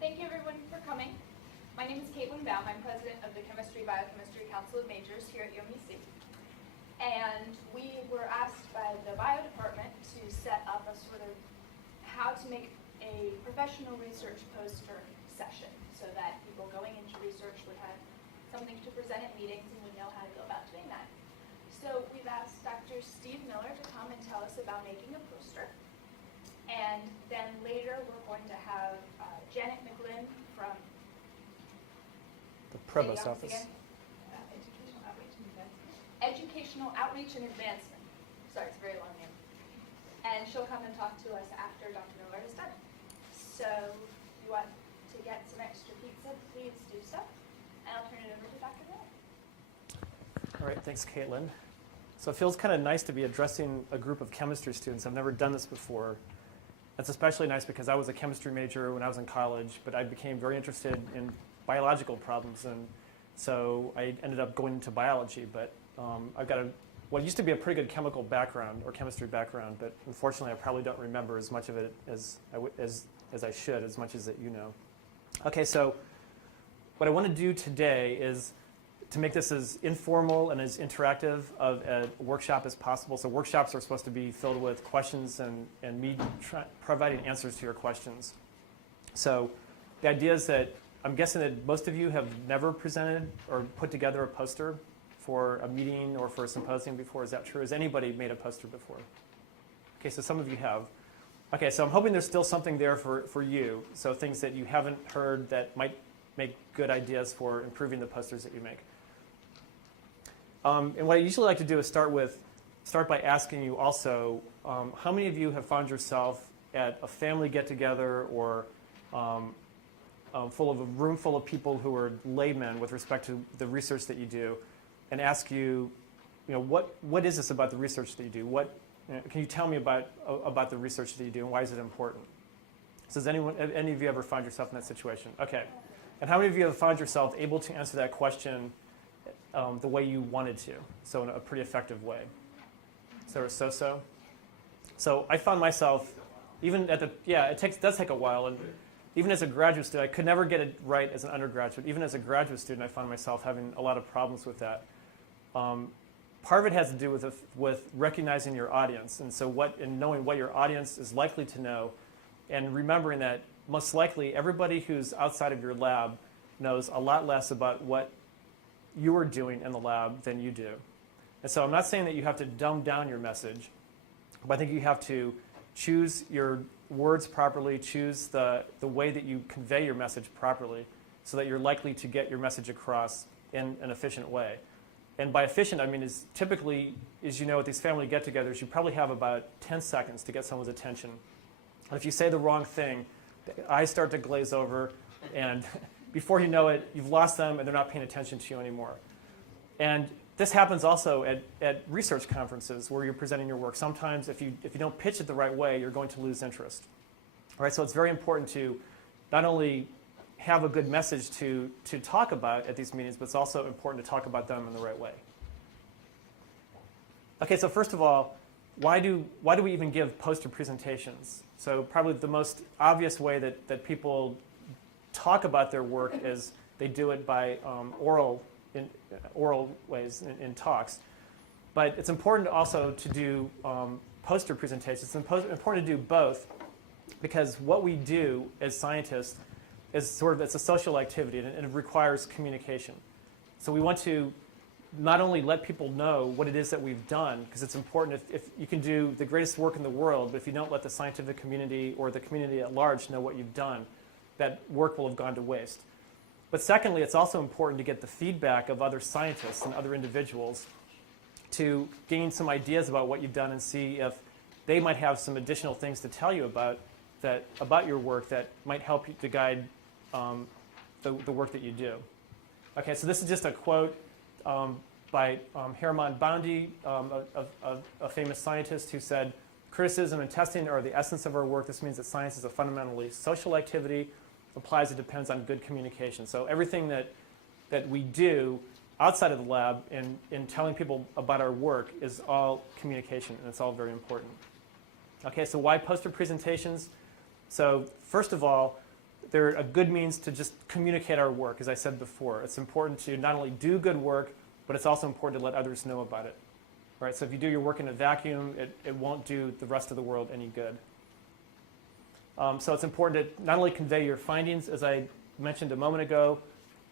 Thank you everyone for coming. My name is Caitlin Baum. I'm president of the Chemistry Biochemistry Council of Majors here at UMBC. And we were asked by the bio department to set up a sort of how to make a professional research poster session so that people going into research would have something to present at meetings and would know how to go about doing that. So we've asked Dr. Steve Miller to come and tell us about making a poster. And then later we're going to have Janet McGlynn from the Provost Office. Educational Outreach and Advancement. Sorry, it's a very long name. And she'll come and talk to us after Dr. Miller is done. So if you want to get some extra pizza, please do so. And I'll turn it over to Dr. Miller. All right, thanks, Caitlin. So it feels kind of nice to be addressing a group of chemistry students. I've never done this before. That's especially nice because I was a chemistry major when I was in college, but I became very interested in biological problems, and so I ended up going into biology. But I've got what used to be a pretty good chemical background or chemistry background, but unfortunately I probably don't remember as much of it as I should, as much as that you know. Okay, so what I want to do today is to make this as informal and as interactive of a workshop as possible. So workshops are supposed to be filled with questions and me providing answers to your questions. So the idea is that I'm guessing that most of you have never presented or put together a poster for a meeting or for a symposium before. Is that true? Has anybody made a poster before? Okay, so some of you have. Okay, so I'm hoping there's still something there for you. So things that you haven't heard that might make good ideas for improving the posters that you make. And what I usually like to do is start by asking you also, how many of you have found yourself at a family get-together or full of a room full of people who are laymen with respect to the research that you do, and ask you, what is this about the research that you do? Can you tell me about the research that you do, and why is it important? So does any of you ever find yourself in that situation? Okay. And how many of you have found yourself able to answer that question the way you wanted to, so in a pretty effective way? So so. So I found myself, even at it does take a while, and even as a graduate student, I could never get it right as an undergraduate. Even as a graduate student, I found myself having a lot of problems with that. Part of it has to do with recognizing your audience, and knowing what your audience is likely to know, and remembering that most likely everybody who's outside of your lab knows a lot less about what you are doing in the lab than you do. And so I'm not saying that you have to dumb down your message, but I think you have to choose your words properly, choose the way that you convey your message properly so that you're likely to get your message across in an efficient way. And by efficient, I mean typically, as you know, at these family get-togethers, you probably have about 10 seconds to get someone's attention. And if you say the wrong thing, the eyes start to glaze over, and before you know it, you've lost them and they're not paying attention to you anymore. And this happens also at research conferences where you're presenting your work. Sometimes if you don't pitch it the right way, you're going to lose interest. All right, so it's very important to not only have a good message to talk about at these meetings, but it's also important to talk about them in the right way. Okay, so first of all, why do we even give poster presentations? So probably the most obvious way that people talk about their work is they do it by oral ways in talks. But it's important also to do poster presentations. It's important to do both because what we do as scientists is it's a social activity and it requires communication. So we want to not only let people know what it is that we've done, because it's important if you can do the greatest work in the world, but if you don't let the scientific community or the community at large know what you've done, that work will have gone to waste. But secondly, it's also important to get the feedback of other scientists and other individuals to gain some ideas about what you've done and see if they might have some additional things to tell you about your work that might help you to guide the work that you do. Okay, so this is just a quote by Hermann Bondi, a famous scientist who said, "Criticism and testing are the essence of our work. This means that science is a fundamentally social activity. Applies, it depends on good communication." So everything that we do outside of the lab in telling people about our work is all communication, and it's all very important. Okay, so why poster presentations? So first of all, they're a good means to just communicate our work, as I said before. It's important to not only do good work, but it's also important to let others know about it. Right? So if you do your work in a vacuum, it won't do the rest of the world any good. So it's important to not only convey your findings, as I mentioned a moment ago,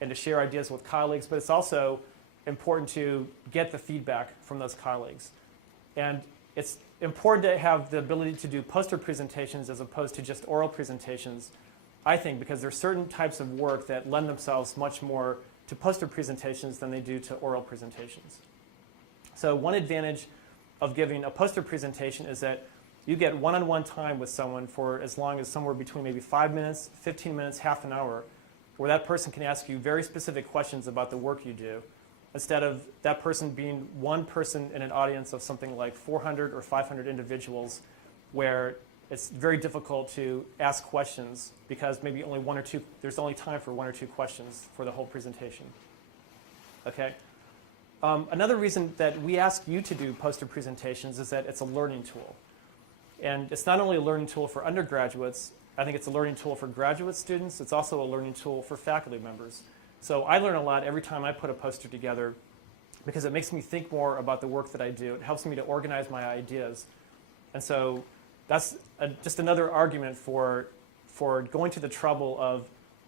and to share ideas with colleagues, but it's also important to get the feedback from those colleagues. And it's important to have the ability to do poster presentations as opposed to just oral presentations, I think, because there are certain types of work that lend themselves much more to poster presentations than they do to oral presentations. So one advantage of giving a poster presentation is that you get one-on-one time with someone for as long as somewhere between maybe 5 minutes, 15 minutes, half an hour, where that person can ask you very specific questions about the work you do, instead of that person being one person in an audience of something like 400 or 500 individuals, where it's very difficult to ask questions because maybe only there's only time for 1 or 2 questions for the whole presentation. Okay? Another reason that we ask you to do poster presentations is that it's a learning tool. And it's not only a learning tool for undergraduates, I think it's a learning tool for graduate students. It's also a learning tool for faculty members. So I learn a lot every time I put a poster together because it makes me think more about the work that I do. It helps me to organize my ideas. And so that's just another argument for going to the trouble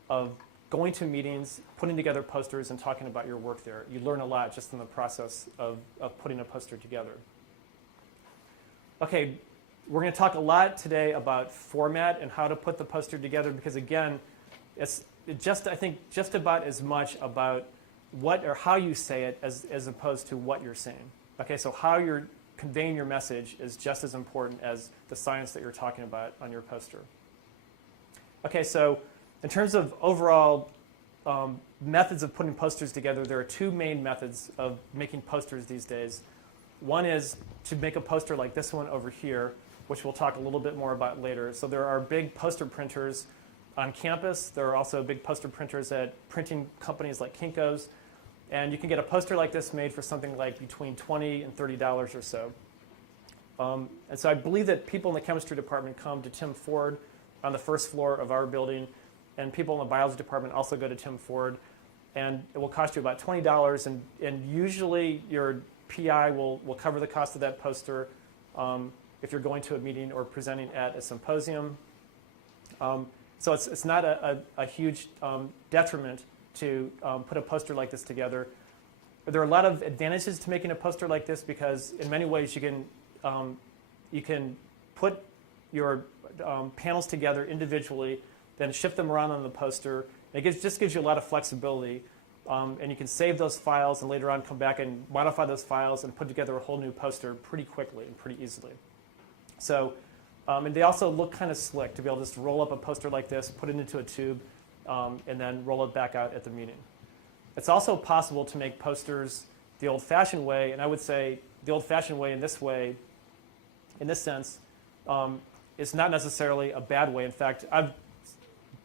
of going to meetings, putting together posters, and talking about your work there. You learn a lot just in the process of putting a poster together. Okay, we're going to talk a lot today about format and how to put the poster together because, again, I think just about as much about what or how you say it as opposed to what you're saying. Okay, so how you're conveying your message is just as important as the science that you're talking about on your poster. Okay, so in terms of overall methods of putting posters together, there are 2 main methods of making posters these days. One is to make a poster like this one over here, which we'll talk a little bit more about later. So there are big poster printers on campus. There are also big poster printers at printing companies like Kinko's. And you can get a poster like this made for something like between $20 and $30 or so. And so I believe that people in the chemistry department come to Tim Ford on the first floor of our building, and people in the biology department also go to Tim Ford. And it will cost you about $20, and usually your PI will cover the cost of that poster if you're going to a meeting or presenting at a symposium. So it's not a huge detriment to put a poster like this together. There are a lot of advantages to making a poster like this because in many ways you can put your panels together individually, then shift them around on the poster. It just gives you a lot of flexibility. And you can save those files and later on come back and modify those files and put together a whole new poster pretty quickly and pretty easily. So, and they also look kind of slick to be able to just roll up a poster like this, put it into a tube, and then roll it back out at the meeting. It's also possible to make posters the old-fashioned way, and I would say the old-fashioned way in this sense, is not necessarily a bad way. In fact,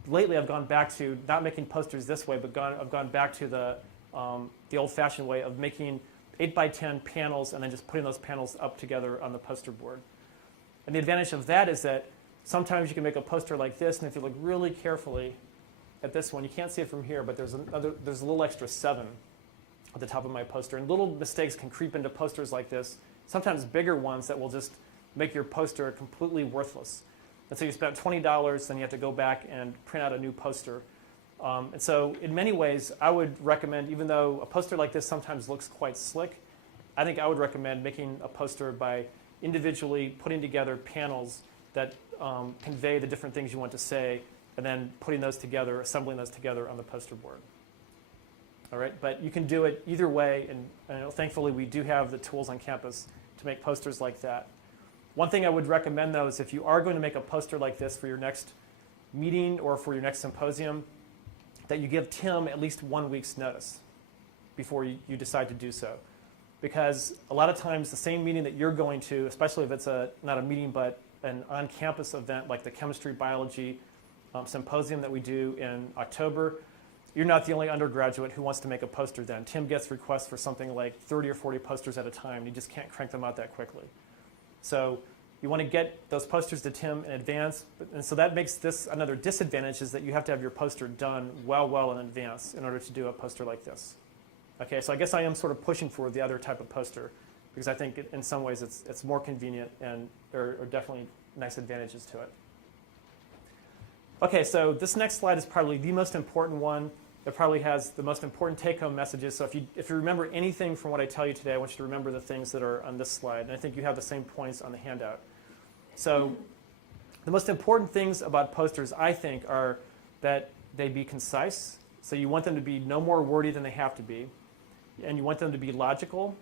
lately I've gone back to not making posters this way, but I've gone back to the old-fashioned way of making 8x10 panels and then just putting those panels up together on the poster board. And the advantage of that is that sometimes you can make a poster like this, and if you look really carefully at this one, you can't see it from here, but there's a little extra 7 at the top of my poster. And little mistakes can creep into posters like this, sometimes bigger ones that will just make your poster completely worthless. And so you spent $20, then you have to go back and print out a new poster. And so in many ways, I would recommend, even though a poster like this sometimes looks quite slick, I think I would recommend making a poster by individually putting together panels that convey the different things you want to say, and then putting those together, assembling those together on the poster board. All right, but you can do it either way, and thankfully we do have the tools on campus to make posters like that. One thing I would recommend, though, is if you are going to make a poster like this for your next meeting or for your next symposium, that you give Tim at least 1 week's notice before you decide to do so. Because a lot of times the same meeting that you're going to, especially if it's not a meeting but an on-campus event like the chemistry biology symposium that we do in October, you're not the only undergraduate who wants to make a poster then. Tim gets requests for something like 30 or 40 posters at a time, and you just can't crank them out that quickly. So You want to get those posters to Tim in advance, and so that makes this another disadvantage, is that you have to have your poster done well in advance in order to do a poster like this. Okay, so I guess I am sort of pushing for the other type of poster, because I think in some ways it's more convenient, and there are definitely nice advantages to it. Okay, so this next slide is probably the most important one. It probably has the most important take-home messages. So if you remember anything from what I tell you today, I want you to remember the things that are on this slide. And I think you have the same points on the handout. So the most important things about posters, I think, are that they be concise. So you want them to be no more wordy than they have to be. And you want them to be logical,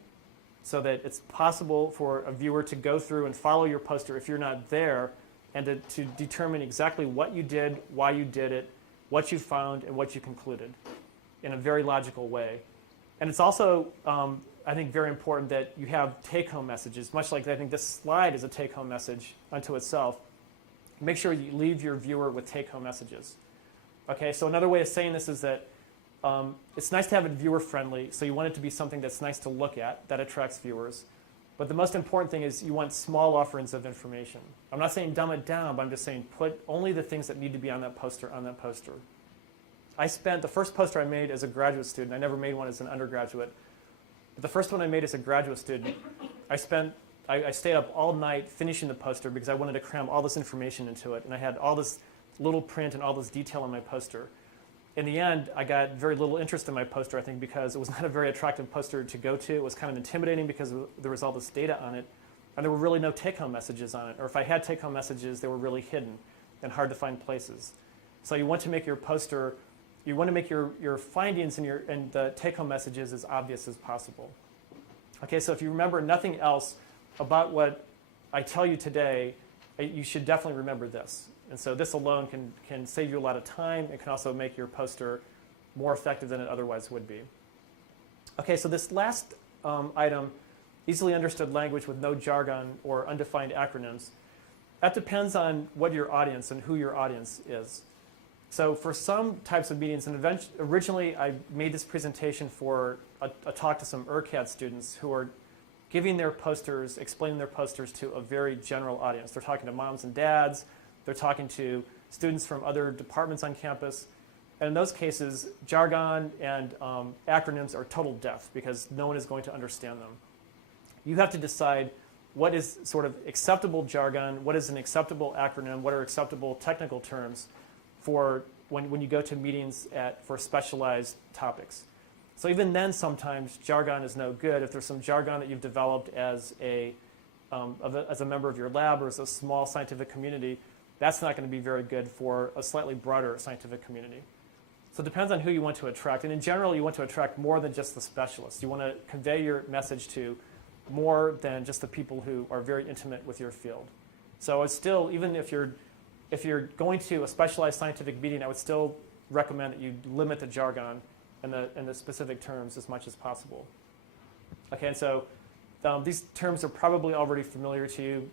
so that it's possible for a viewer to go through and follow your poster if you're not there, and to determine exactly what you did, why you did it, what you found, and what you concluded in a very logical way. And it's also, I think, very important that you have take-home messages, much like I think this slide is a take-home message unto itself. Make sure you leave your viewer with take-home messages. Okay, so another way of saying this is that it's nice to have it viewer-friendly, so you want it to be something that's nice to look at, that attracts viewers. But the most important thing is you want small offerings of information. I'm not saying dumb it down, but I'm just saying put only the things that need to be on that poster on that poster. I spent the first poster I made as a graduate student. I never made one as an undergraduate. But the first one I made as a graduate student, I stayed up all night finishing the poster because I wanted to cram all this information into it. And I had all this little print and all this detail on my poster. In the end, I got very little interest in my poster, I think, because it was not a very attractive poster to go to. It was kind of intimidating because there was all this data on it, and there were really no take-home messages on it. Or if I had take-home messages, they were really hidden and hard to find places. So you want to make your poster, you want to make your findings and the take-home messages as obvious as possible. Okay, so if you remember nothing else about what I tell you today, you should definitely remember this. And so this alone can save you a lot of time. It can also make your poster more effective than it otherwise would be. Okay, so this last item, easily understood language with no jargon or undefined acronyms, that depends on what your audience and who your audience is. So for some types of meetings, and originally I made this presentation for a talk to some ERCAD students who are giving their posters, explaining their posters to a very general audience. They're talking to moms and dads. They're talking to students from other departments on campus. And in those cases, jargon and acronyms are total death because no one is going to understand them. You have to decide what is sort of acceptable jargon, what is an acceptable acronym, what are acceptable technical terms for when you go to meetings for specialized topics. So even then, sometimes jargon is no good. If there's some jargon that you've developed as a member of your lab or as a small scientific community, that's not going to be very good for a slightly broader scientific community. So it depends on who you want to attract. And in general, you want to attract more than just the specialists. You want to convey your message to more than just the people who are very intimate with your field. So it's still, even if you're going to a specialized scientific meeting, I would still recommend that you limit the jargon and the specific terms as much as possible. Okay, and so these terms are probably already familiar to you.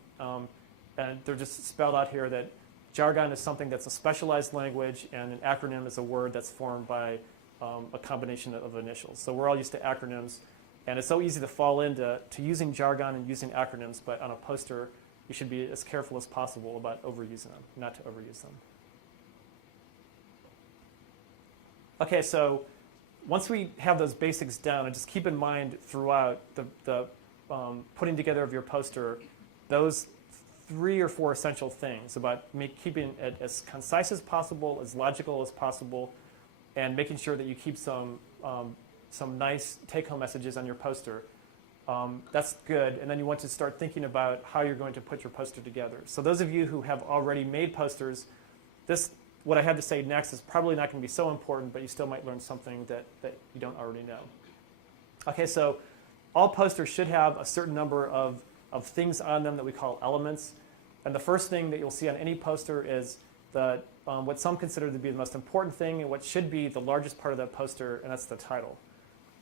And they're just spelled out here that jargon is something that's a specialized language, and an acronym is a word that's formed by a combination of initials. So we're all used to acronyms, and it's so easy to fall into using jargon and using acronyms, but on a poster, you should be as careful as possible about overusing them, not to overuse them. Okay, so once we have those basics down, and just keep in mind throughout the putting together of your poster, those 3 or 4 essential things about keeping it as concise as possible, as logical as possible, and making sure that you keep some nice take-home messages on your poster. That's good. And then you want to start thinking about how you're going to put your poster together. So those of you who have already made posters, what I have to say next is probably not going to be so important, but you still might learn something that you don't already know. Okay, so all posters should have a certain number of things on them that we call elements. And the first thing that you'll see on any poster is what some consider to be the most important thing and what should be the largest part of that poster, and that's the title.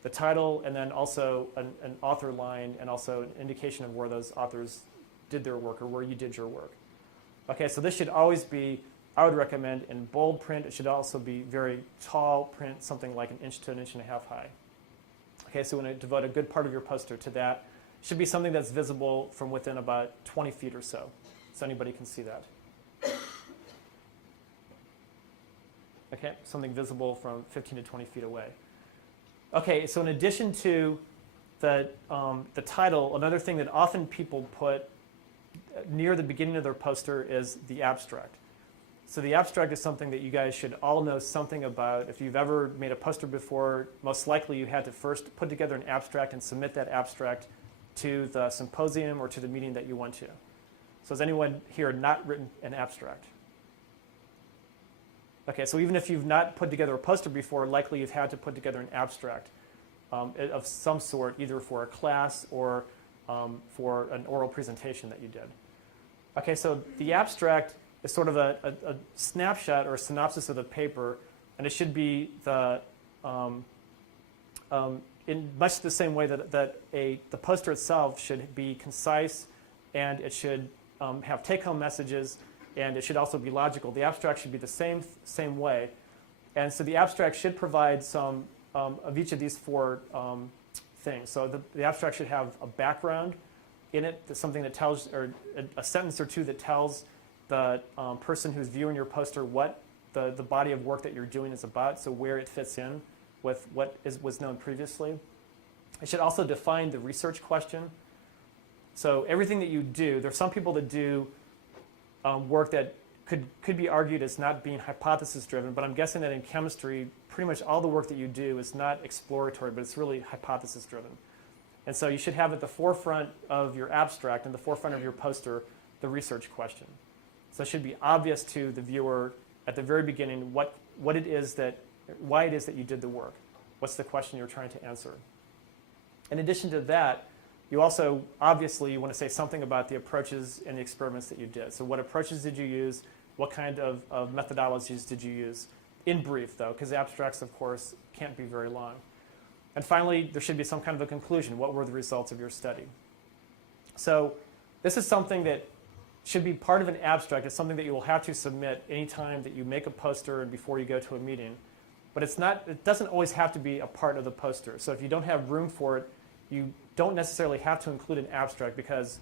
The title, and then also an author line, and also an indication of where those authors did their work or where you did your work. Okay, so this should always be, I would recommend, in bold print. It should also be very tall print, something like 1 inch to 1.5 inches high. Okay, so you want to devote a good part of your poster to that. should be something that's visible from within about 20 feet or so anybody can see that. Okay, something visible from 15 to 20 feet away. Okay, so in addition to the title, another thing that often people put near the beginning of their poster is the abstract. So the abstract is something that you guys should all know something about. If you've ever made a poster before, most likely you had to first put together an abstract and submit that abstract to the symposium or to the meeting that you went to. So has anyone here not written an abstract? Okay, so even if you've not put together a poster before, likely you've had to put together an abstract of some sort, either for a class or for an oral presentation that you did. Okay, so the abstract is sort of a snapshot or a synopsis of the paper, and it should be in much the same way that the poster itself should be concise, and it should have take-home messages, and it should also be logical. The abstract should be the same way, and so the abstract should provide some of each of these four things. So the abstract should have a background in it, something that tells, or a sentence or two that tells the person who's viewing your poster what the body of work that you're doing is about, so where it fits in with what was known previously. It should also define the research question. So everything that you do, there are some people that do work that could be argued as not being hypothesis driven, but I'm guessing that in chemistry, pretty much all the work that you do is not exploratory, but it's really hypothesis driven. And so you should have at the forefront of your abstract and the forefront of your poster the research question. So it should be obvious to the viewer at the very beginning why it is that you did the work. What's the question you're trying to answer? In addition to that, you also obviously want to say something about the approaches and the experiments that you did. So what approaches did you use? What kind of methodologies did you use? In brief, though, because abstracts, of course, can't be very long. And finally, there should be some kind of a conclusion. What were the results of your study? So this is something that should be part of an abstract. It's something that you will have to submit anytime that you make a poster and before you go to a meeting. But it doesn't always have to be a part of the poster. So if you don't have room for it, you don't necessarily have to include an abstract, because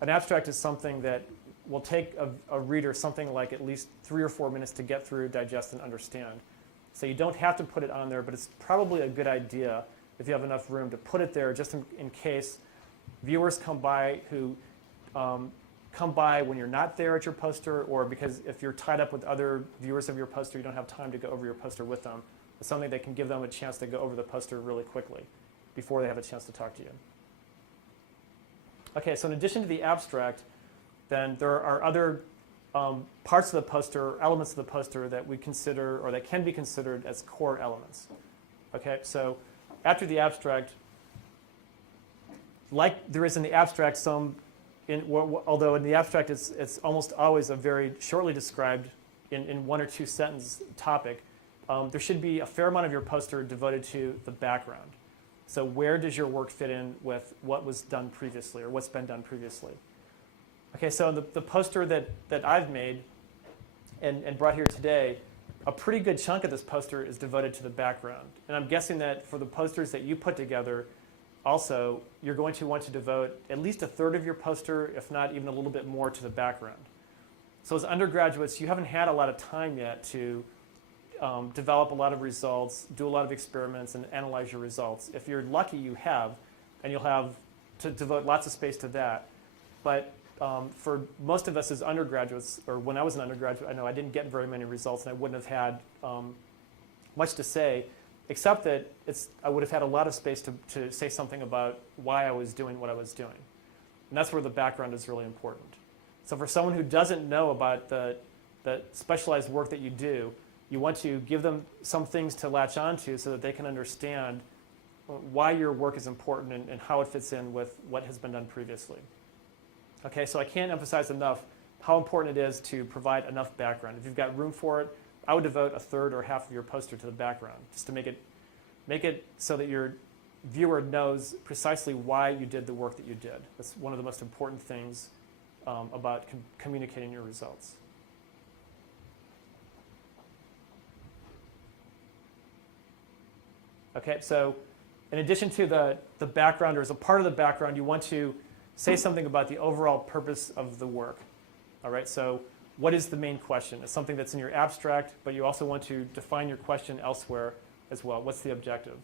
an abstract is something that will take a reader something like at least 3 or 4 minutes to get through, digest, and understand. So you don't have to put it on there, but it's probably a good idea if you have enough room to put it there just in case viewers come by who come by when you're not there at your poster, or because if you're tied up with other viewers of your poster, you don't have time to go over your poster with them. It's something that can give them a chance to go over the poster really quickly before they have a chance to talk to you. Okay, so in addition to the abstract, then there are other parts of the poster, elements of the poster that we consider, or that can be considered as core elements. Okay, so after the abstract, like there is in the abstract although in the abstract it's almost always a very shortly described in 1 or 2 sentence topic, there should be a fair amount of your poster devoted to the background. So where does your work fit in with what was done previously, or what's been done previously? Okay, so the poster that I've made and brought here today, a pretty good chunk of this poster is devoted to the background. And I'm guessing that for the posters that you put together, also, you're going to want to devote at least 1/3 of your poster, if not even a little bit more, to the background. So as undergraduates, you haven't had a lot of time yet to develop a lot of results, do a lot of experiments, and analyze your results. If you're lucky, you have, and you'll have to devote lots of space to that. But for most of us as undergraduates, or when I was an undergraduate, I know I didn't get very many results, and I wouldn't have had much to say, except that I would have had a lot of space to say something about why I was doing what I was doing. And that's where the background is really important. So for someone who doesn't know about the specialized work that you do, you want to give them some things to latch onto so that they can understand why your work is important and how it fits in with what has been done previously. Okay, so I can't emphasize enough how important it is to provide enough background. If you've got room for it, I would devote 1/3 or half of your poster to the background, just to make it so that your viewer knows precisely why you did the work that you did. That's one of the most important things about communicating your results. Okay, so in addition to the background, or as a part of the background, you want to say something about the overall purpose of the work. All right, so what is the main question? It's something that's in your abstract, but you also want to define your question elsewhere as well. What's the objective?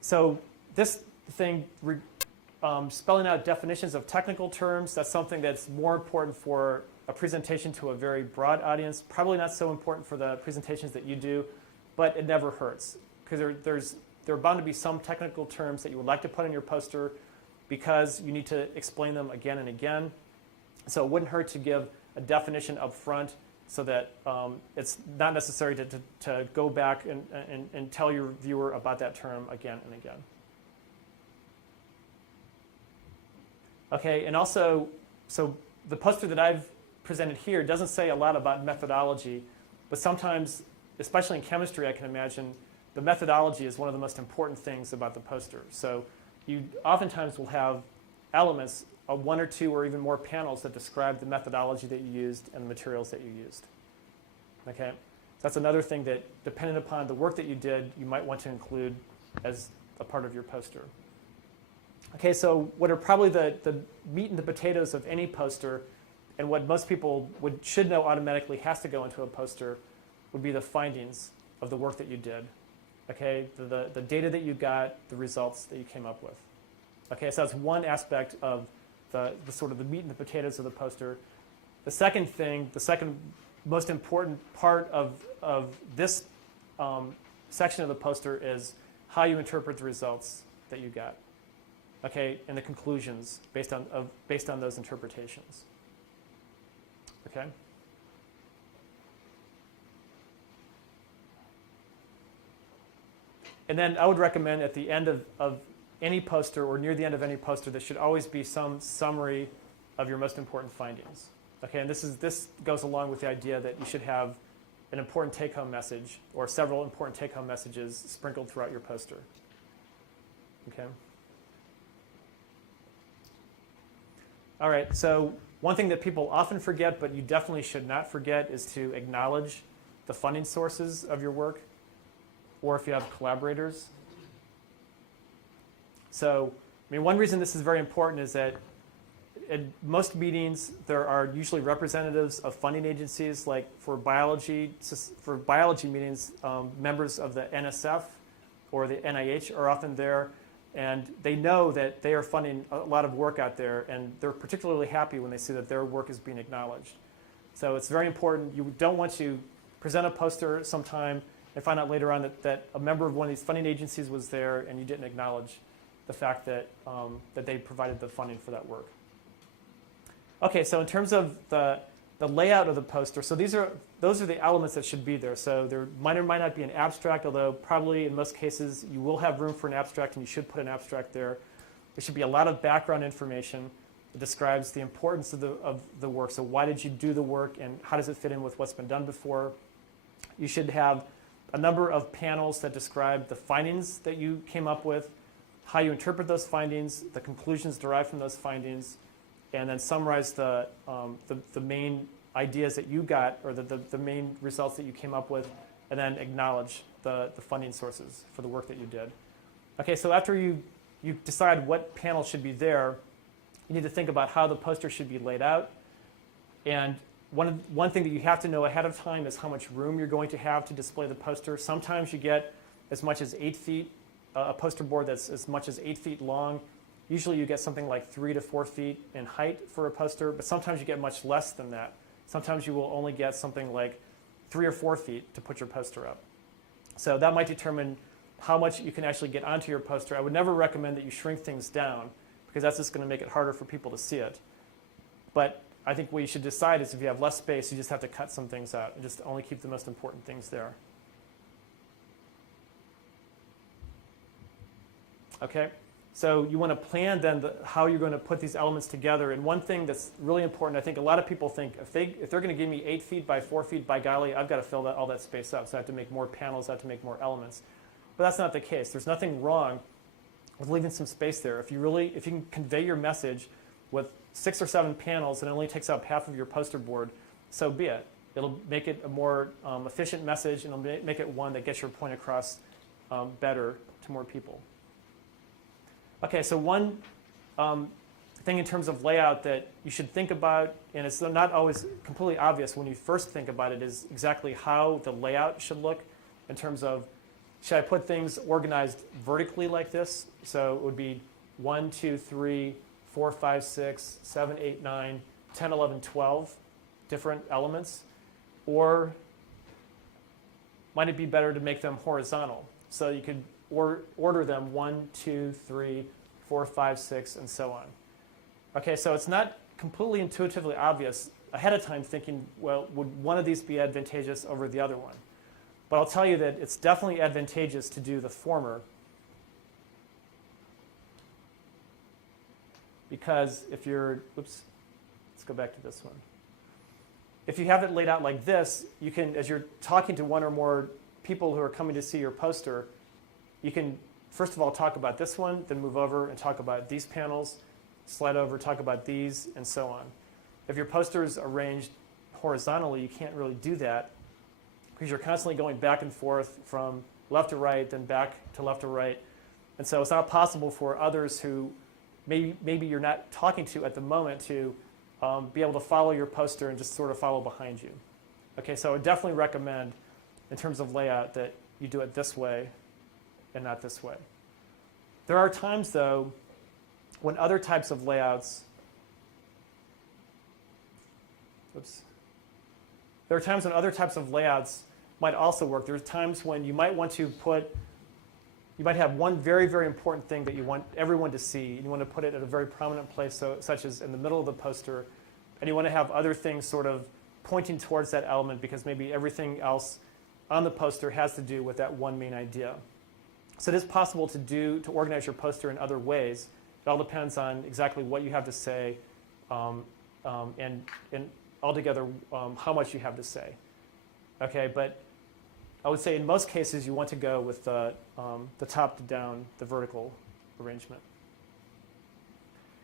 So this thing, spelling out definitions of technical terms, that's something that's more important for a presentation to a very broad audience. Probably not so important for the presentations that you do, but it never hurts. Because there are bound to be some technical terms that you would like to put in your poster because you need to explain them again and again. So it wouldn't hurt to give a definition up front so that it's not necessary to go back and tell your viewer about that term again and again. Okay, and also, so the poster that I've presented here doesn't say a lot about methodology, but sometimes, especially in chemistry, I can imagine, the methodology is one of the most important things about the poster. So you oftentimes will have elements, one or two or even more panels that describe the methodology that you used and the materials that you used. Okay? That's another thing that, depending upon the work that you did, you might want to include as a part of your poster. Okay, so what are probably the meat and the potatoes of any poster, and what most people should know automatically has to go into a poster, would be the findings of the work that you did. Okay, the data that you got, the results that you came up with. Okay, so that's one aspect of the sort of the meat and the potatoes of the poster. The second thing, the second most important part of this section of the poster is how you interpret the results that you got. Okay, and the conclusions based on those interpretations. Okay. And then I would recommend at the end of any poster or near the end of any poster, there should always be some summary of your most important findings. Okay, and this goes along with the idea that you should have an important take-home message or several important take-home messages sprinkled throughout your poster. Okay. All right, so one thing that people often forget, but you definitely should not forget, is to acknowledge the funding sources of your work, or if you have collaborators. So, I mean, one reason this is very important is that in most meetings, there are usually representatives of funding agencies. Like for biology meetings, members of the NSF or the NIH are often there, and they know that they are funding a lot of work out there, and they're particularly happy when they see that their work is being acknowledged. So it's very important. You don't want to present a poster sometime and find out later on that a member of one of these funding agencies was there and you didn't acknowledge the fact that, that they provided the funding for that work. Okay, so in terms of the layout of the poster, so those are the elements that should be there. So there might or might not be an abstract, although probably in most cases you will have room for an abstract and you should put an abstract there. There should be a lot of background information that describes the importance of the work. So why did you do the work and how does it fit in with what's been done before? You should have a number of panels that describe the findings that you came up with, how you interpret those findings, the conclusions derived from those findings, and then summarize the main ideas that you got, or the main results that you came up with, and then acknowledge the funding sources for the work that you did. Okay, so after you decide what panel should be there, you need to think about how the poster should be laid out. And one thing that you have to know ahead of time is how much room you're going to have to display the poster. Sometimes you get as much as 8 feet, a poster board that's as much as 8 feet long. Usually you get something like 3 to 4 feet in height for a poster, but sometimes you get much less than that. Sometimes you will only get something like 3 or 4 feet to put your poster up. So that might determine how much you can actually get onto your poster. I would never recommend that you shrink things down, because that's just going to make it harder for people to see it. But I think what you should decide is if you have less space, you just have to cut some things out and just only keep the most important things there. Okay, so you want to plan then how you're going to put these elements together. And one thing that's really important, I think a lot of people think, if they're going to give me 8 feet by 4 feet, by golly, I've got to fill all that space up. So I have to make more panels, I have to make more elements. But that's not the case. There's nothing wrong with leaving some space there. If you can convey your message with 6 or 7 panels and it only takes up half of your poster board, so be it. It'll make it a more efficient message, and it'll make it one that gets your point across better to more people. Okay, so one thing in terms of layout that you should think about, and it's not always completely obvious when you first think about it, is exactly how the layout should look in terms of, should I put things organized vertically like this? So it would be 1, 2, 3, 4, 5, 6, 7, 8, 9, 10, 11, 12 different elements? Or might it be better to make them horizontal? So you could order them 1, 2, 3, 4, 5, 6, and so on. Okay, so it's not completely intuitively obvious ahead of time thinking, well, would one of these be advantageous over the other one? But I'll tell you that it's definitely advantageous to do the former, because if you're, oops, let's go back to this one. If you have it laid out like this, you can, as you're talking to one or more people who are coming to see your poster, you can, first of all, talk about this one, then move over and talk about these panels, slide over, talk about these, and so on. If your poster is arranged horizontally, you can't really do that because you're constantly going back and forth from left to right, then back to left to right. And so it's not possible for others who maybe you're not talking to at the moment to be able to follow your poster and just sort of follow behind you. Okay, so I would definitely recommend, in terms of layout, that you do it this way and not this way. There are times, though, when other types of layouts, there are times when other types of layouts might also work. There's times when you might want to put, you might have one very, very important thing that you want everyone to see, and you want to put it at a very prominent place, so, such as in the middle of the poster, and you want to have other things sort of pointing towards that element because maybe everything else on the poster has to do with that one main idea. So it is possible to organize your poster in other ways. It all depends on exactly what you have to say and altogether how much you have to say. Okay, but I would say in most cases you want to go with the top to down, the vertical arrangement.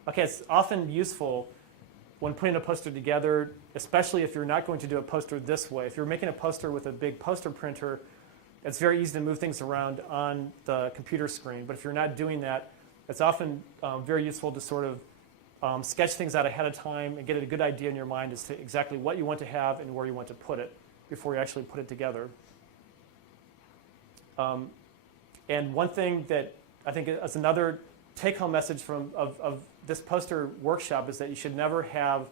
Okay, it's often useful when putting a poster together, especially if you're not going to do a poster this way. If you're making a poster with a big poster printer, it's very easy to move things around on the computer screen. But if you're not doing that, it's often very useful to sort of sketch things out ahead of time and get a good idea in your mind as to exactly what you want to have and where you want to put it before you actually put it together. And one thing that I think is another take-home message of this poster workshop is that you should never have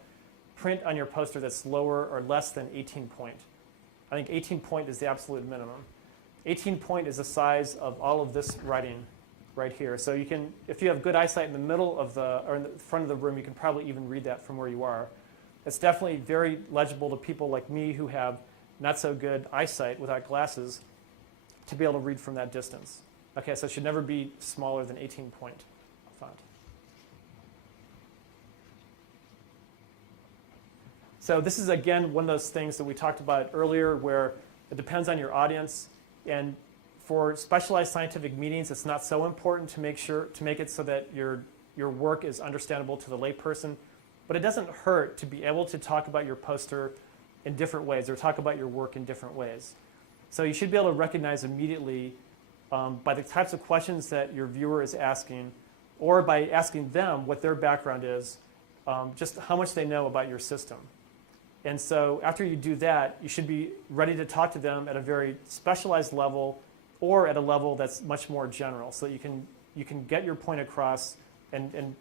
print on your poster that's lower or less than 18 point. I think 18 point is the absolute minimum. 18 point is the size of all of this writing right here. So you can, if you have good eyesight in the middle of or in the front of the room, you can probably even read that from where you are. It's definitely very legible to people like me who have not so good eyesight without glasses to be able to read from that distance. Okay, so it should never be smaller than 18 point font. So this is, again, one of those things that we talked about earlier where it depends on your audience. And for specialized scientific meetings, it's not so important to make it so that your work is understandable to the layperson. But it doesn't hurt to be able to talk about your poster in different ways or talk about your work in different ways. So you should be able to recognize immediately by the types of questions that your viewer is asking or by asking them what their background is, just how much they know about your system. And so after you do that, you should be ready to talk to them at a very specialized level or at a level that's much more general so that you can get your point across and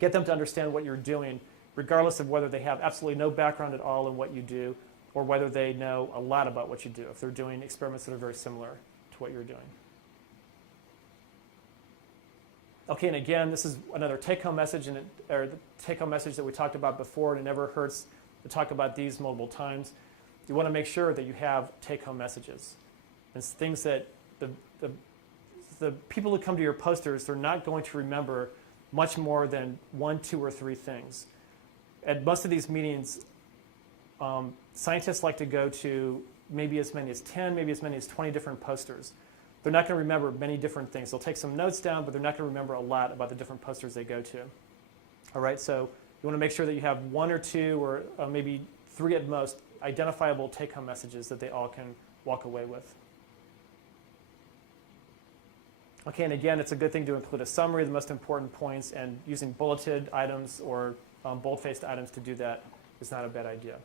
get them to understand what you're doing, regardless of whether they have absolutely no background at all in what you do or whether they know a lot about what you do, if they're doing experiments that are very similar to what you're doing. Okay, and again, this is another take-home message, or the take-home message that we talked about before, and it never hurts to talk about these multiple times. You want to make sure that you have take-home messages. It's things that the people who come to your posters, they're not going to remember much more than 1, 2, or 3 things. At most of these meetings, scientists like to go to maybe as many as 10, maybe as many as 20 different posters. They're not going to remember many different things. They'll take some notes down, but they're not going to remember a lot about the different posters they go to. All right, so you want to make sure that you have 1 or 2 or maybe 3 at most identifiable take-home messages that they all can walk away with. Okay, and again, it's a good thing to include a summary of the most important points, and using bulleted items or bold-faced items to do that is not a bad idea.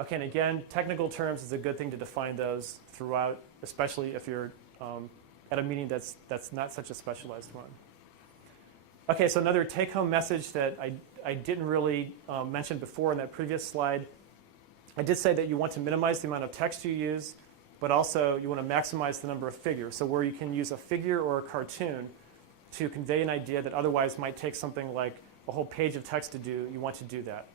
Okay, and again, technical terms is a good thing to define those throughout, especially if you're at a meeting that's not such a specialized one. Okay, so another take-home message that I didn't really mention before in that previous slide. I did say that you want to minimize the amount of text you use, but also you want to maximize the number of figures. So where you can use a figure or a cartoon to convey an idea that otherwise might take something like a whole page of text to do, you want to do that.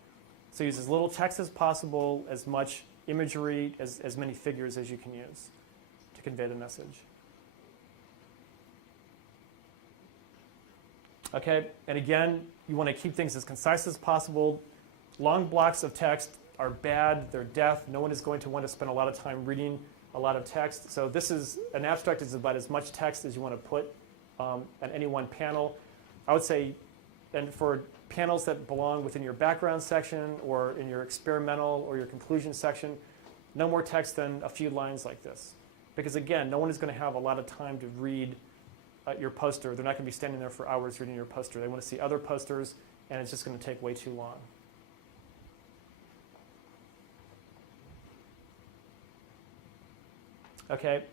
So use as little text as possible, as much imagery, as many figures as you can use to convey the message. Okay, and again, you want to keep things as concise as possible. Long blocks of text are bad, they're deaf. No one is going to want to spend a lot of time reading a lot of text. So this is, an abstract is about as much text as you want to put on any one panel. I would say, and for panels that belong within your background section or in your experimental or your conclusion section, no more text than a few lines like this. Because again, no one is going to have a lot of time to read your poster. They're not going to be standing there for hours reading your poster. They want to see other posters, and it's just going to take way too long. Okay.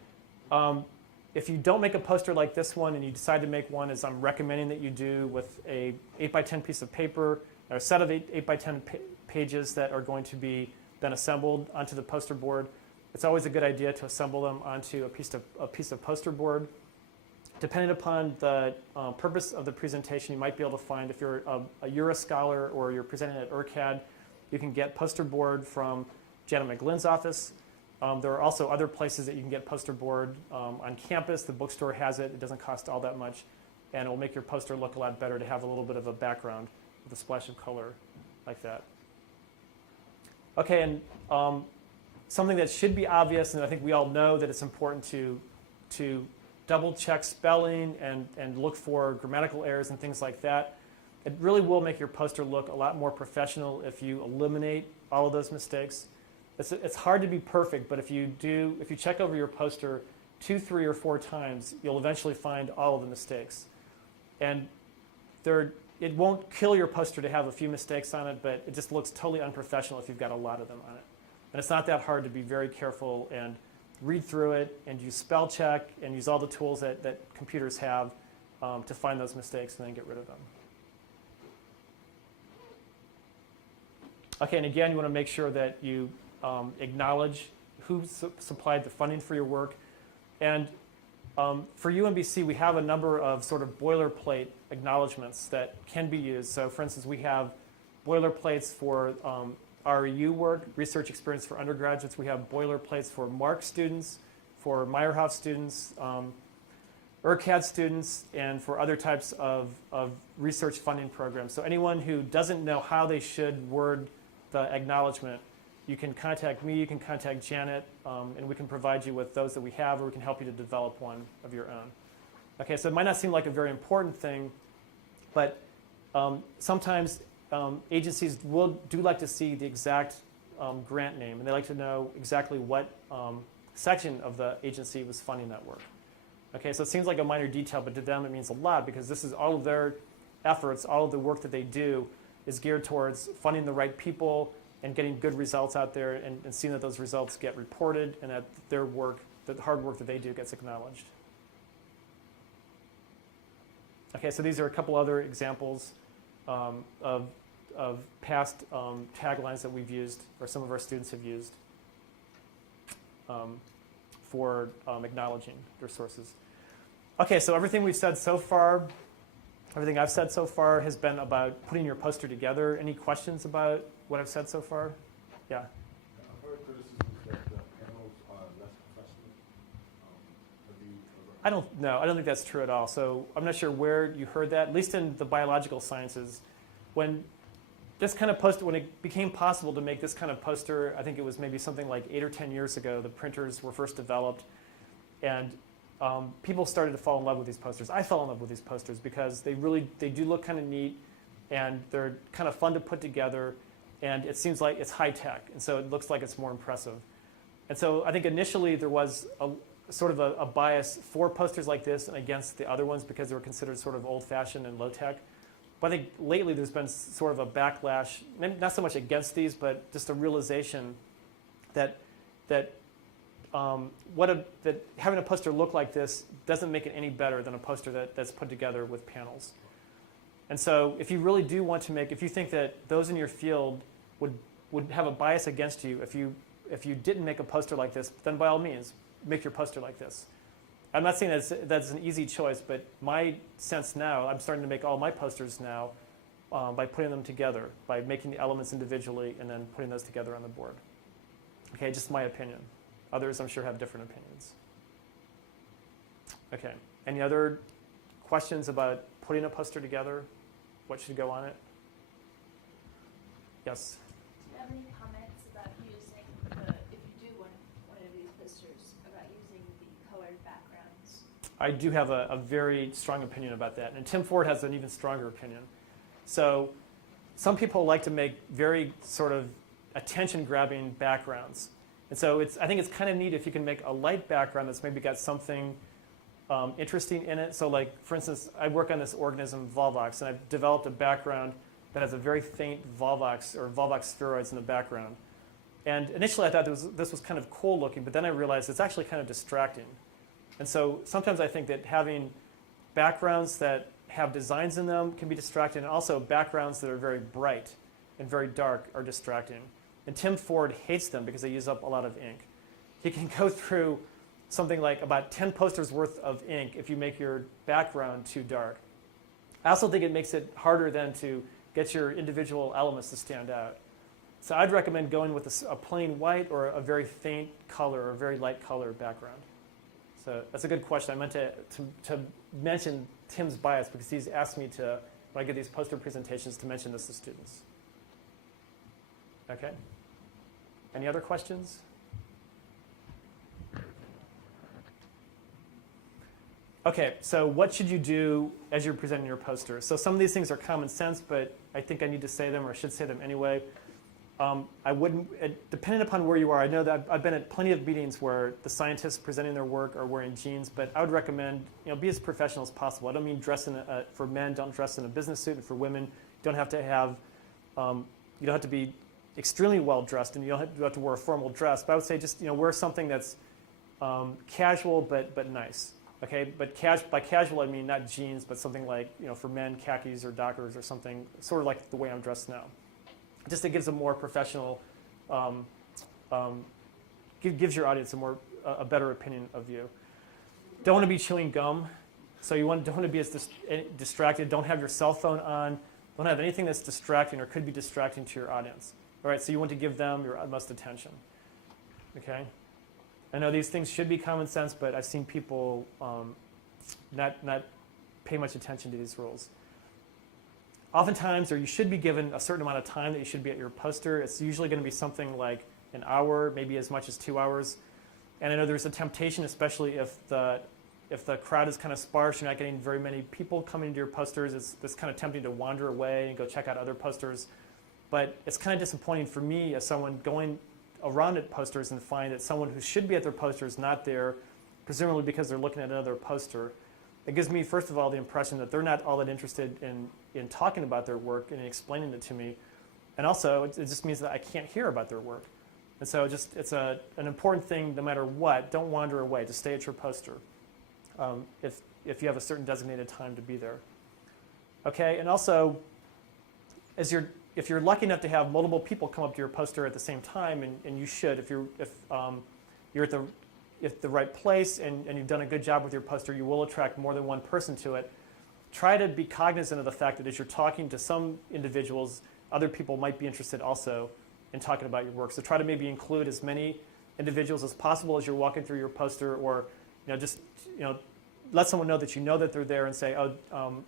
If you don't make a poster like this one and you decide to make one, as I'm recommending that you do, with a 8x10 piece of paper, or a set of 8x10 pages that are going to be then assembled onto the poster board, it's always a good idea to assemble them onto a piece of poster board. Depending upon the purpose of the presentation, you might be able to find, if you're a Euro scholar or you're presenting at ERCAD, you can get poster board from Janet McGlynn's office. There are also other places that you can get poster board on campus. The bookstore has it. It doesn't cost all that much, and it will make your poster look a lot better to have a little bit of a background with a splash of color like that. Okay, and something that should be obvious, and I think we all know that it's important to double check spelling and look for grammatical errors and things like that. It really will make your poster look a lot more professional if you eliminate all of those mistakes. It's hard to be perfect, but if you check over your poster 2, 3, or 4 times, you'll eventually find all of the mistakes. And it won't kill your poster to have a few mistakes on it, but it just looks totally unprofessional if you've got a lot of them on it. And it's not that hard to be very careful and read through it and use spell check and use all the tools that computers have to find those mistakes and then get rid of them. Okay, and again, you want to make sure that you acknowledge who supplied the funding for your work. And for UMBC, we have a number of sort of boilerplate acknowledgments that can be used. So for instance, we have boilerplates for REU work, research experience for undergraduates. We have boilerplates for MARC students, for Meyerhoff students, ERCAD students, and for other types of research funding programs. So anyone who doesn't know how they should word the acknowledgement, you can contact me, you can contact Janet, and we can provide you with those that we have, or we can help you to develop one of your own. Okay, so it might not seem like a very important thing, but sometimes agencies do like to see the exact grant name, and they like to know exactly what section of the agency was funding that work. Okay, so it seems like a minor detail, but to them it means a lot, because this is all of their efforts, all of the work that they do is geared towards funding the right people and getting good results out there, and seeing that those results get reported and that their work, the hard work that they do, gets acknowledged. Okay, so these are a couple other examples of past taglines that we've used, or some of our students have used, for acknowledging their sources. Okay, so everything we've said so far, everything I've said so far has been about putting your poster together. Any questions about what I've said so far? Yeah. I've heard criticisms that the panels are less professional. Have you ever? I don't know. I don't think that's true at all. So I'm not sure where you heard that. At least in the biological sciences, when this kind of poster, when it became possible to make this kind of poster, I think it was maybe something like 8 or 10 years ago, the printers were first developed, and people started to fall in love with these posters. I fell in love with these posters because they do look kind of neat, and they're kind of fun to put together, and it seems like it's high tech, and so it looks like it's more impressive. And so I think initially there was sort of a bias for posters like this and against the other ones because they were considered sort of old-fashioned and low-tech. But I think lately there's been sort of a backlash, maybe not so much against these, but just a realization that having a poster look like this doesn't make it any better than a poster that's put together with panels. And so if you really do want to if you think that those in your field would have a bias against you if you didn't make a poster like this, then by all means, make your poster like this. I'm not saying that's an easy choice, but my sense now, I'm starting to make all my posters now by putting them together, by making the elements individually and then putting those together on the board. Okay, just my opinion. Others, I'm sure, have different opinions. Okay, any other questions about putting a poster together? What should go on it? Yes? Do you have any comments about using, if you do one of these posters, about using the colored backgrounds? I do have a very strong opinion about that, and Tim Ford has an even stronger opinion. So some people like to make very sort of attention-grabbing backgrounds. And so I think it's kind of neat if you can make a light background that's maybe got something interesting in it. So like, for instance, I work on this organism, Volvox, and I've developed a background that has a very faint Volvox or Volvox spheroids in the background. And initially I thought this was kind of cool looking, but then I realized it's actually kind of distracting. And so sometimes I think that having backgrounds that have designs in them can be distracting, and also backgrounds that are very bright and very dark are distracting. And Tim Ford hates them because they use up a lot of ink. He can go through something like about 10 posters worth of ink if you make your background too dark. I also think it makes it harder then to get your individual elements to stand out. So I'd recommend going with a plain white or a very faint color or a very light color background. So that's a good question. I meant to mention Tim's bias because he's asked me to, when I give these poster presentations, to mention this to students. Okay. Any other questions? Okay, so what should you do as you're presenting your poster? So some of these things are common sense, but I think I need to say them or should say them anyway. I wouldn't, depending upon where you are, I know that I've been at plenty of meetings where the scientists presenting their work are wearing jeans, but I would recommend, be as professional as possible. I don't mean dress in for men, don't dress in a business suit, and for women, you don't have to have, you don't have to be extremely well dressed, and you don't have to wear a formal dress. But I would say just wear something that's casual but nice. Okay, but by casual I mean not jeans, but something like for men, khakis or Dockers or something, sort of like the way I'm dressed now. Just it gives a more professional, gives your audience a better opinion of you. Don't want to be chewing gum, so don't want to be as distracted. Don't have your cell phone on. Don't have anything that's distracting or could be distracting to your audience. All right, so you want to give them your utmost attention. Okay. I know these things should be common sense, but I've seen people not pay much attention to these rules. Oftentimes, or you should be given a certain amount of time that you should be at your poster. It's usually going to be something like an hour, maybe as much as 2 hours. And I know there's a temptation, especially if the crowd is kind of sparse, you're not getting very many people coming to your posters. It's kind of tempting to wander away and go check out other posters. But it's kind of disappointing for me as someone going around at posters and find that someone who should be at their poster is not there, presumably because they're looking at another poster. It gives me, first of all, the impression that they're not all that interested in talking about their work and explaining it to me. And also, it just means that I can't hear about their work. And so it's an important thing, no matter what, don't wander away. Just stay at your poster if you have a certain designated time to be there. Okay, and also, if you're lucky enough to have multiple people come up to your poster at the same time, and you should, if you're at the right place and you've done a good job with your poster, you will attract more than one person to it. Try to be cognizant of the fact that as you're talking to some individuals, other people might be interested also in talking about your work. So try to maybe include as many individuals as possible as you're walking through your poster, or just let someone know that they're there and say,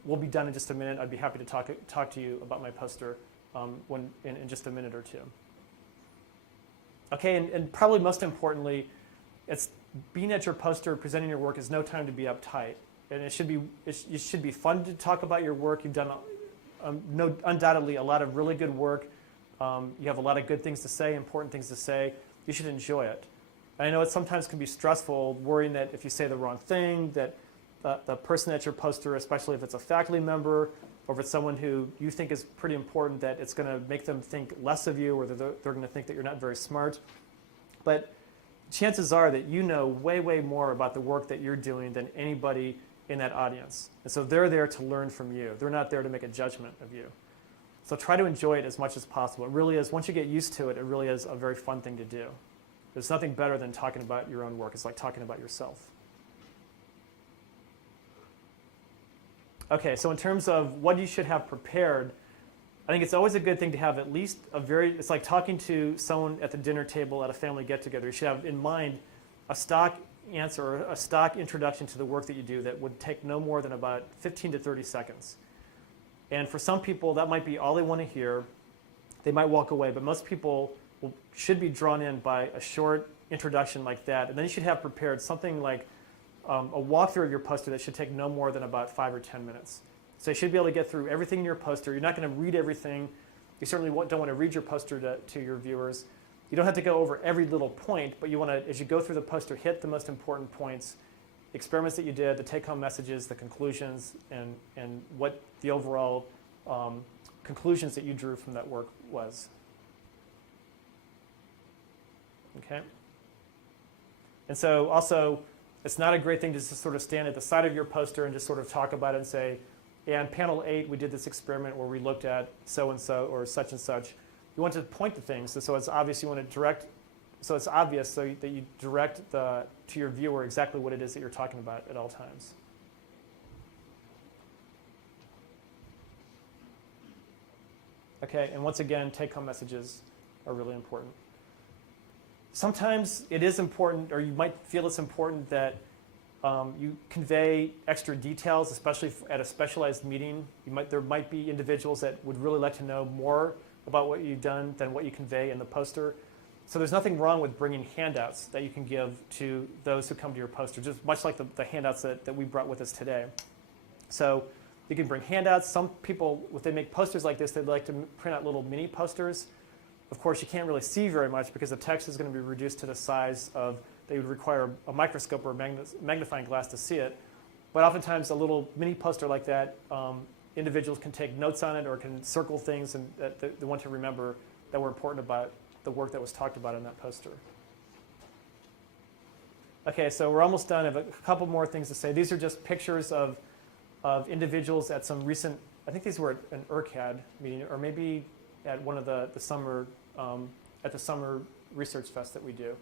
we'll be done in just a minute. I'd be happy to talk to you about my poster in just a minute or two. Okay, and probably most importantly, it's being at your poster, presenting your work is no time to be uptight. And it should be fun to talk about your work. You've done undoubtedly a lot of really good work. You have a lot of good things to say, important things to say. You should enjoy it. And I know it sometimes can be stressful, worrying that if you say the wrong thing, that the person at your poster, especially if it's a faculty member or if it's someone who you think is pretty important, that it's going to make them think less of you, or that they're going to think that you're not very smart. But chances are that you know way, way more about the work that you're doing than anybody in that audience. And so they're there to learn from you. They're not there to make a judgment of you. So try to enjoy it as much as possible. It really is, once you get used to it, it really is a very fun thing to do. There's nothing better than talking about your own work. It's like talking about yourself. Okay, so in terms of what you should have prepared, I think it's always a good thing to have at least it's like talking to someone at the dinner table at a family get-together. You should have in mind a stock answer or a stock introduction to the work that you do that would take no more than about 15 to 30 seconds. And for some people, that might be all they want to hear. They might walk away, but most people should be drawn in by a short introduction like that. And then you should have prepared something like a walkthrough of your poster that should take no more than about 5 or 10 minutes. So you should be able to get through everything in your poster. You're not going to read everything. You certainly don't want to read your poster to your viewers. You don't have to go over every little point, but you want to, as you go through the poster, hit the most important points, experiments that you did, the take-home messages, the conclusions, and what the overall conclusions that you drew from that work was. Okay? And so also, it's not a great thing to just sort of stand at the side of your poster and just sort of talk about it and say, yeah, in panel 8, we did this experiment where we looked at so-and-so or such and such. You want to point to things, so it's obvious you want to direct, so it's obvious so that you direct to your viewer exactly what it is that you're talking about at all times. Okay, and once again, take-home messages are really important. Sometimes it is important, or you might feel it's important, that you convey extra details, especially at a specialized meeting. There might be individuals that would really like to know more about what you've done than what you convey in the poster. So there's nothing wrong with bringing handouts that you can give to those who come to your poster, just much like the handouts that we brought with us today. So you can bring handouts. Some people, if they make posters like this, they'd like to print out little mini posters. Of course, you can't really see very much because the text is going to be reduced to the size of, they would require a microscope or a magnifying glass to see it. But oftentimes a little mini poster like that, individuals can take notes on it or can circle things and that they want to remember that were important about the work that was talked about in that poster. Okay, so we're almost done. I have a couple more things to say. These are just pictures of individuals at some recent, I think these were at an ERCAD meeting, or maybe at one of the summer, at the summer research fest that we do.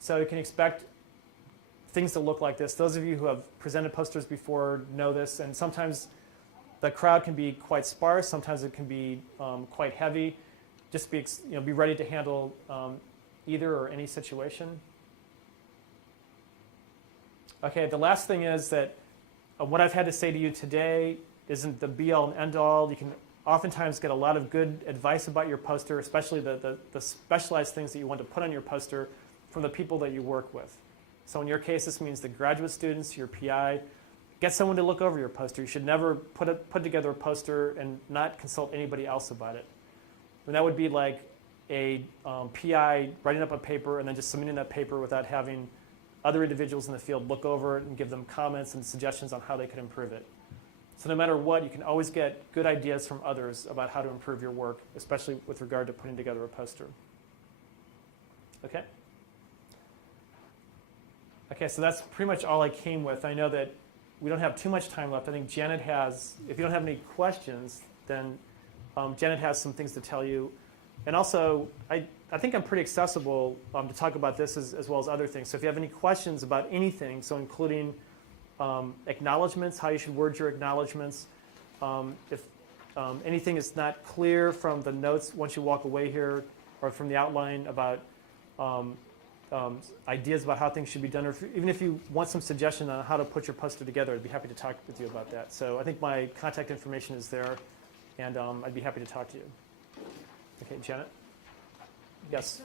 So you can expect things to look like this. Those of you who have presented posters before know this, and sometimes the crowd can be quite sparse. Sometimes it can be quite heavy. Just be ready to handle either or any situation. Okay, the last thing is that what I've had to say to you today isn't the be-all and end-all. You can oftentimes get a lot of good advice about your poster, especially the specialized things that you want to put on your poster from the people that you work with. So in your case, this means the graduate students, your PI. Get someone to look over your poster. You should never put together a poster and not consult anybody else about it. And that would be like a PI writing up a paper and then just submitting that paper without having other individuals in the field look over it and give them comments and suggestions on how they could improve it. So no matter what, you can always get good ideas from others about how to improve your work, especially with regard to putting together a poster. Okay? Okay, so that's pretty much all I came with. I know that we don't have too much time left. I think Janet has, if you don't have any questions, then Janet has some things to tell you. And also, I think I'm pretty accessible to talk about this as well as other things. So if you have any questions about anything, so including acknowledgments, how you should word your acknowledgments, if anything is not clear from the notes once you walk away here, or from the outline about ideas about how things should be done, or even if you want some suggestion on how to put your poster together, I'd be happy to talk with you about that. So I think my contact information is there, and I'd be happy to talk to you. Okay, Janet? Yes?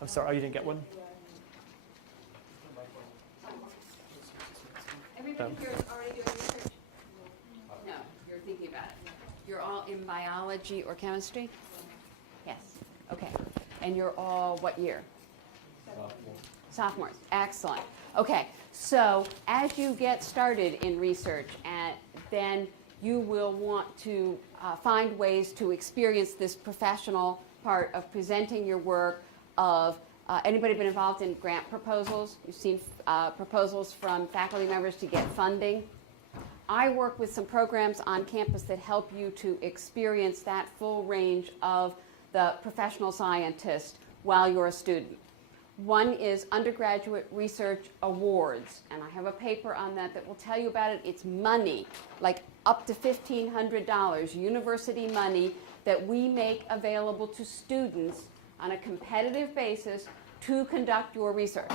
I'm sorry, oh, you didn't get one? Everybody here is already doing research? No, you're thinking about it. You're all in biology or chemistry? Yes. Okay. And you're all what year? Sophomores, excellent. Okay, so as you get started in research, and then you will want to find ways to experience this professional part of presenting your work, of anybody been involved in grant proposals? You've seen proposals from faculty members to get funding. I work with some programs on campus that help you to experience that full range of the professional scientist while you're a student. One is undergraduate research awards, and I have a paper on that that will tell you about it. It's money, like up to $1,500, university money that we make available to students on a competitive basis to conduct your research.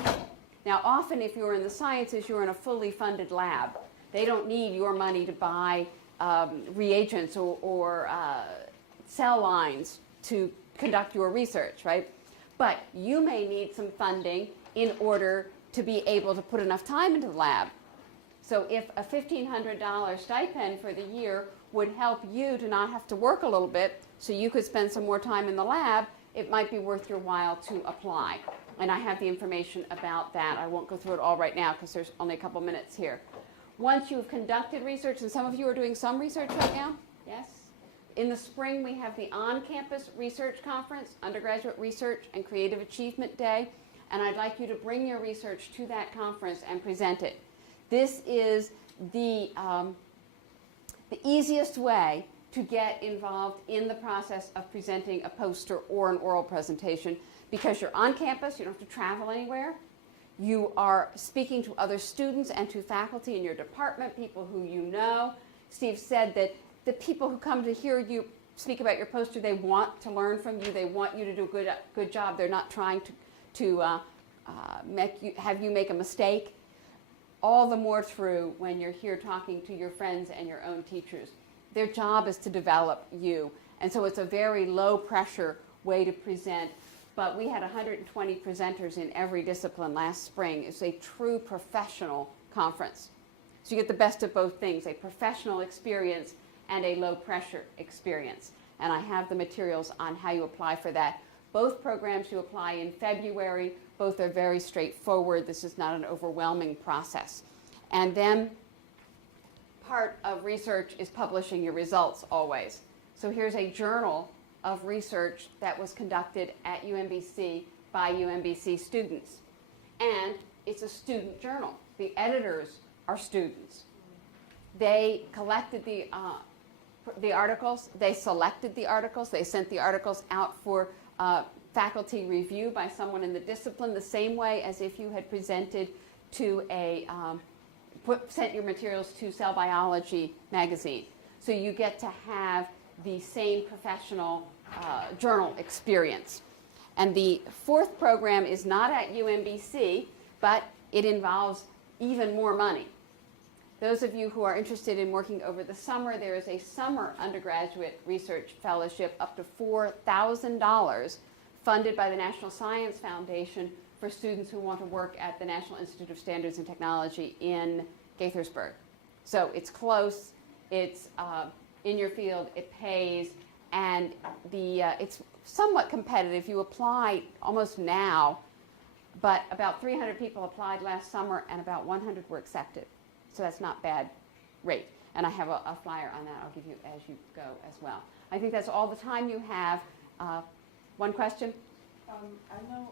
Now, often if you're in the sciences, you're in a fully funded lab. They don't need your money to buy reagents or cell lines to conduct your research, right? But you may need some funding in order to be able to put enough time into the lab. So if a $1,500 stipend for the year would help you to not have to work a little bit so you could spend some more time in the lab, it might be worth your while to apply. And I have the information about that. I won't go through it all right now because there's only a couple minutes here. Once you've conducted research, and some of you are doing some research right now, yes? In the spring, we have the on-campus research conference, Undergraduate Research and Creative Achievement Day, and I'd like you to bring your research to that conference and present it. This is the easiest way to get involved in the process of presenting a poster or an oral presentation because you're on campus, you don't have to travel anywhere. You are speaking to other students and to faculty in your department, people who you know. Steve said that the people who come to hear you speak about your poster, they want to learn from you. They want you to do a good job. They're not trying to have you make a mistake. All the more true when you're here talking to your friends and your own teachers. Their job is to develop you. And so it's a very low pressure way to present. But we had 120 presenters in every discipline last spring. It's a true professional conference. So you get the best of both things, a professional experience and a low pressure experience. And I have the materials on how you apply for that. Both programs you apply in February. Both are very straightforward. This is not an overwhelming process. And then part of research is publishing your results always. So here's a journal of research that was conducted at UMBC by UMBC students. And it's a student journal. The editors are students. They collected the articles, they selected the articles, they sent the articles out for faculty review by someone in the discipline, the same way as if you had presented to sent your materials to Cell Biology magazine. So you get to have the same professional journal experience. And the fourth program is not at UMBC, but it involves even more money. Those of you who are interested in working over the summer, there is a summer undergraduate research fellowship up to $4,000 funded by the National Science Foundation for students who want to work at the National Institute of Standards and Technology in Gaithersburg. So it's close, it's in your field, it pays, and it's somewhat competitive. You apply almost now, but about 300 people applied last summer and about 100 were accepted. So that's not bad rate. And I have a flyer on that I'll give you as you go as well. I think that's all the time you have. One question? I know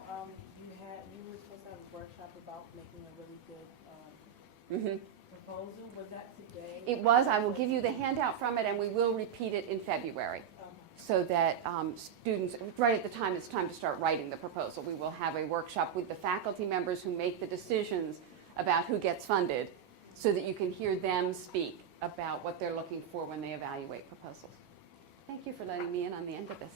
you were supposed to have a workshop about making a really good proposal. Was that today? It was. I will give you the handout from it, and we will repeat it in February. So that students, right at the time it's time to start writing the proposal, we will have a workshop with the faculty members who make the decisions about who gets funded so that you can hear them speak about what they're looking for when they evaluate proposals. Thank you for letting me in on the end of this.